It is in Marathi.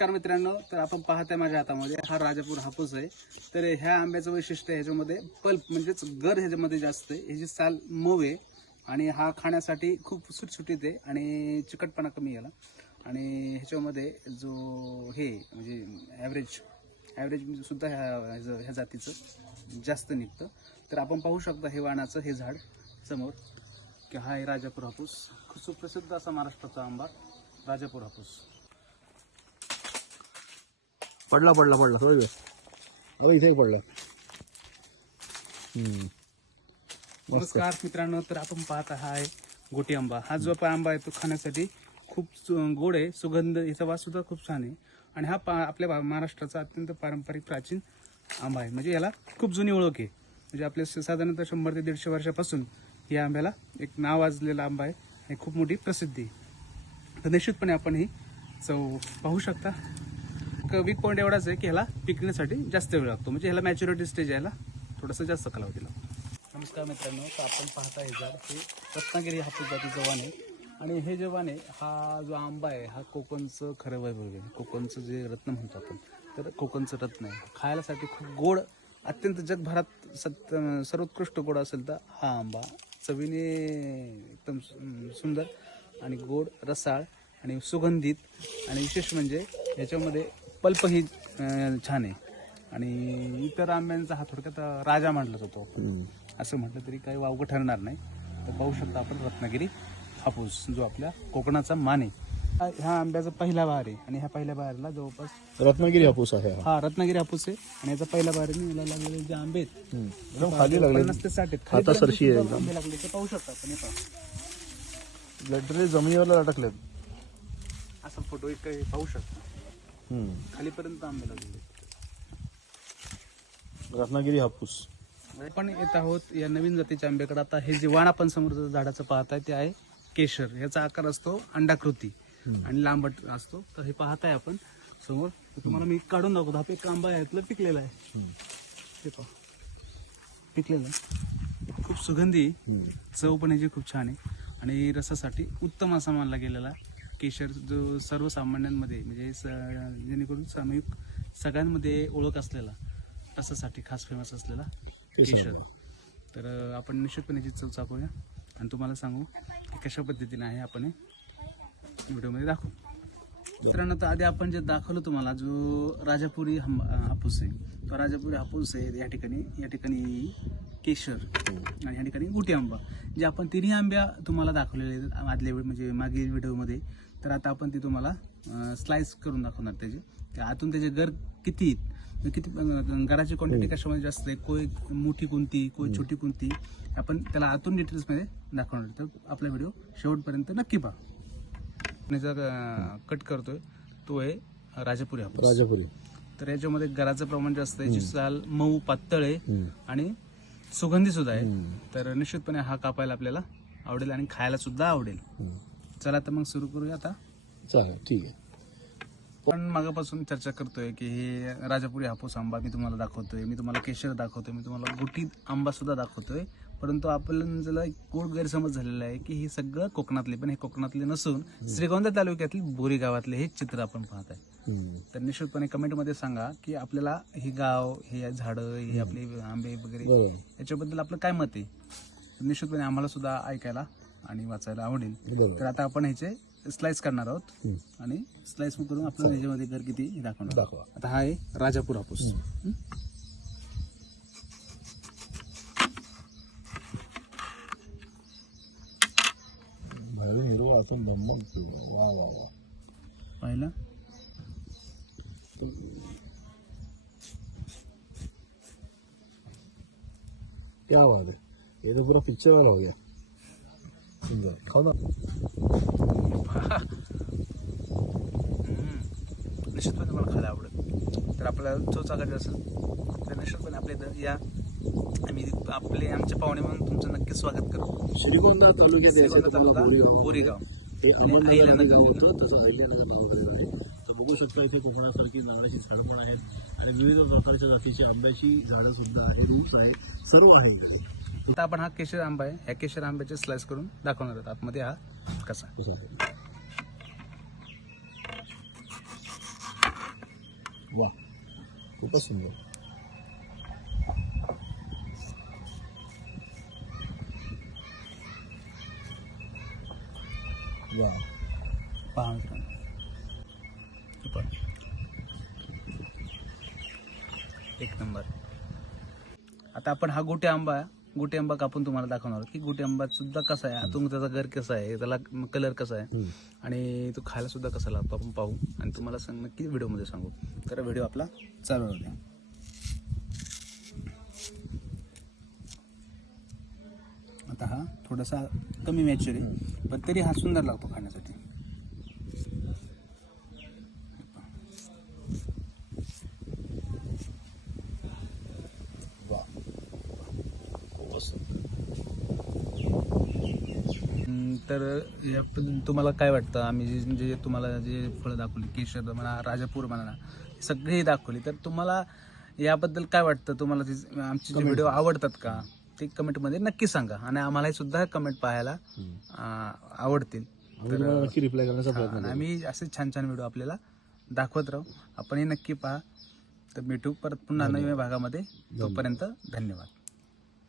नमस्कार मित्रांनो, तर आपण पाहताय माझ्या हातामध्ये हा राजापूर हापूस आहे। तर ह्या आंब्याचं वैशिष्ट्य ह्याच्यामध्ये पल्प म्हणजेच गर ह्याच्यामध्ये जास्त आहे, ह्याची साल मऊ आहे आणि हा खाण्यासाठी खूप सुटसुटीत आहे आणि चिकटपणा कमी याला। आणि ह्याच्यामध्ये जो हे म्हणजे ॲव्हरेज सुद्धा ह्या जातीचं जास्त निघतं। तर आपण पाहू शकता हे वाणाचं हे झाड समोर की हा आहे राजापूर हापूस, खूप सुप्रसिद्ध असा महाराष्ट्राचा आंबा राजापूर हापूस। पडला थोडं अहो इथे पडला। नमस्कार मित्रांनो, तर आपण पाहत आहे गोटी आंबा। हा जो आंबा आहे तो खाण्यासाठी खूप गोड आहे, सुगंध याचा वास सुद्धा खूप छान आहे आणि हा आपल्या महाराष्ट्राचा अत्यंत पारंपरिक प्राचीन आंबा आहे। म्हणजे याला खूप जुनी ओळख आहे, म्हणजे आपल्या साधारणतः 100 ते 150 वर्षापासून या आंब्याला एक नाव वाजलेला आंबा आहे आणि खूप मोठी प्रसिद्धी आहे। तर निश्चितपणे आपण ही चव पाहू शकता। वीक पॉईंट एवढाच आहे की ह्याला पिकण्यासाठी जास्त वेळ लागतो, म्हणजे ह्याला मॅच्युरिटी स्टेज यायला थोडासा जास्त कालावधी लागतो। नमस्कार मित्रांनो, तर आपण पाहता हे झाड हे रत्नागिरी हापूस जातीचं वाण आहे आणि हे जे वाण आहे हा जो आंबा आहे हा कोकणचं खरं वैभव आहे। कोकणचं जे रत्न म्हणतो आपण, तर कोकणचं रत्न आहे। खायलासाठी खूप गोड, अत्यंत जगभरात सर्वोत्कृष्ट गोड असेल तर हा आंबा चवीने एकदम सुंदर आणि गोड, रसाळ आणि सुगंधित, आणि विशेष म्हणजे याच्यामध्ये पल्प ही छान आहे आणि इतर आंब्यांचा हा थोडक्यात राजा म्हटला जातो, असं म्हटलं तरी काही वावगं ठरणार नाही। तर पाहू शकता आपण रत्नागिरी हापूस जो आपल्या कोकणाचा मान आहे। ह्या आंब्याचा पहिला बहार आहे आणि ह्या पहिल्या बहारला जवळपास रत्नागिरी हापूस आहे हा रत्नागिरी हापूस आहे आणि याचा पहिल्या बहारीने याला लागलेले जे आंबे आहेत एकदम खाली लागले, 50 ते 60 आहेत, आता सरशी आहे आंबे लागले ते पाहू शकता आपण। हे पहा लटरे जमिनीवर लटकलेत, असा फोटो एक पाहू शकता, खालीपर्यंत आंबे लागले। रत्नागिरी हापूस। आपण येत आहोत या नवीन जातीच्या आंब्याकडे। आता हे जे वाण आपण समोर झाडाचं पाहताय ते आहे केशर। याचा आकार असतो अंडाकृती आणि लांबट असतो। तर हे पाहताय आपण समोर, तुम्हाला मी काढून दाखवतो। हा एक आंबा आहे पिकलेला आहे, हे पहा पिकलेला आहे, खूप सुगंधी, चव पण याची खूप छान आहे आणि रसासाठी उत्तम असा मानला गेलेला केशर, जो सर्वसामान्यांमध्ये म्हणजे जेणेकरून सामूहिक सगळ्यांमध्ये ओळख असलेला, रसासाठी खास फेमस असलेला केशर। तर आपण निश्चितपणे याची चव चाकूया आणि तुम्हाला सांगू की कशा पद्धतीने आहे आपण हे व्हिडिओमध्ये दाखवू। मित्रांनो, तर आधी आपण जे दाखवलं तुम्हाला जो राजापुरी हापूस आहे, तो राजापुरी हापूस आहे। या ठिकाणी केशर आणि या ठिकाणी गुटी आंबा, जे आपण तिन्ही आंब्या तुम्हाला दाखवलेले आहेत आदल्या म्हणजे मागील व्हिडिओमध्ये। तर आता आपण ती तुम्हाला स्लाइस करून दाखवणार त्याचे आतून त्याचे गर किती गराची क्वांटिटी कशामध्ये जास्त आहे, कोय मोठी कोणती, कोय छोटी कोणती, आपण त्याला आतून डिटेल्समध्ये दाखवणार। तर आपला व्हिडिओ शेवटपर्यंत नक्की पहा। कट करतोय तो आहे राजापुरी हापूस। तर याच्यामध्ये गराचं प्रमाण जास्त आहे, याची साल मऊ पातळ आहे आणि सुगंधी सुद्धा आहे। तर निश्चितपणे हा कापायला आपल्याला आवडेल आणि खायला सुद्धा आवडेल। चला तर मग सुरू करूया आता। चालेल, ठीक आहे। पण मागापासून चर्चा करतोय की हे राजापुरी हापूस आंबा मी तुम्हाला दाखवतोय, मी तुम्हाला केशर दाखवतोय, मी तुम्हाला गुटी आंबा सुद्धा दाखवतोय, परंतु आपल्याला एक गोड गैरसमज झालेला आहे की हे सगळं कोकणातले, पण हे कोकणातले नसून श्रीगोंदा तालुक्यातील बोरी गावातले हे चित्र आपण पाहत आहे। तर निश्चितपणे कमेंटमध्ये सांगा की आपल्याला हे गाव, हे झाडं, हे आपले आंबे वगैरे याच्याबद्दल आपलं काय मत आहे। निश्चितपणे आम्हाला सुद्धा ऐकायला आणि वाचायला आवडेल। तर आता आपण ह्याचे स्लाइस करणार आहोत आणि स्लाइस करून आपल्याला ह्याच्यामध्ये घर किती दाखवणार। आता हा आहे राजापूर हापूस। पाहिलं, क्या बात है, ये तो पूरा पिक्चर वाला हो गया। खाओ ना। निश्चितपणे मला खायला आवडेल। तर आपल्याला जो चाकायचा असेल तर निश्चितपणे आपल्या या आमचे पाहुणे म्हणून तुमचं नक्की स्वागत करू। श्रीगोंदा तालुका बोरीगाव अहिल्यानगर होतं, तसं अहिल्यानगर आहे। तर बघू शकता इथे कोकणासारखी नारळाची झाडं पण आहेत आणि विविध प्रकारच्या जातीची आंब्याची झाडं सुद्धा आहे, रूट्स आहे, सर्व आहे। आता आपण हा केशर आंबा आहे, ह्या केशर आंब्याचे स्लाइस करून दाखवणार आहोत आतमध्ये हा कसा आहे। वा, खूपच सुंदर. वा, पहा मित्रांनो. हे पहा. एक नंबर. आता आपण हा गोटे आंबा कापून तुम्हाला दाखवणार आहोत की गोटे आंबा सुद्धा कसा आहे, आतून त्याचा घर कसा आहे, त्याला कलर कसा आहे आणि तो खायला सुद्धा कसा लागतो आपण पाहू आणि तुम्हाला नक्की व्हिडिओमध्ये सांगू. तर व्हिडिओ आपला चालू राहू द्या. आता हा थोडासा कमी मॅच्युअर आहे पण तरी हा सुंदर लागतो खाण्यासाठी. वा, खूपच सुंदर. तर याबद्दल तुम्हाला काय वाटतं? आम्ही जे तुम्हाला जे फळं दाखवली, केशर म्हणा, राजापूर म्हणा, सगळी दाखवली, तर तुम्हाला याबद्दल काय वाटतं? तुम्हाला आमचे जे व्हिडिओ आवडतात का ते कमेंटमध्ये नक्की सांगा आणि आम्हालाही सुद्धा कमेंट पाहायला आवडतील. आम्ही तुम्हाला नक्की रिप्लाय करण्याचा प्रयत्न आणि करू. आम्ही असे छान छान व्हिडिओ आपल्याला दाखवत राहू. आपणही नक्की पहा. तर भेटू परत पुन्हा नव्या भागामध्ये. तोपर्यंत धन्यवाद.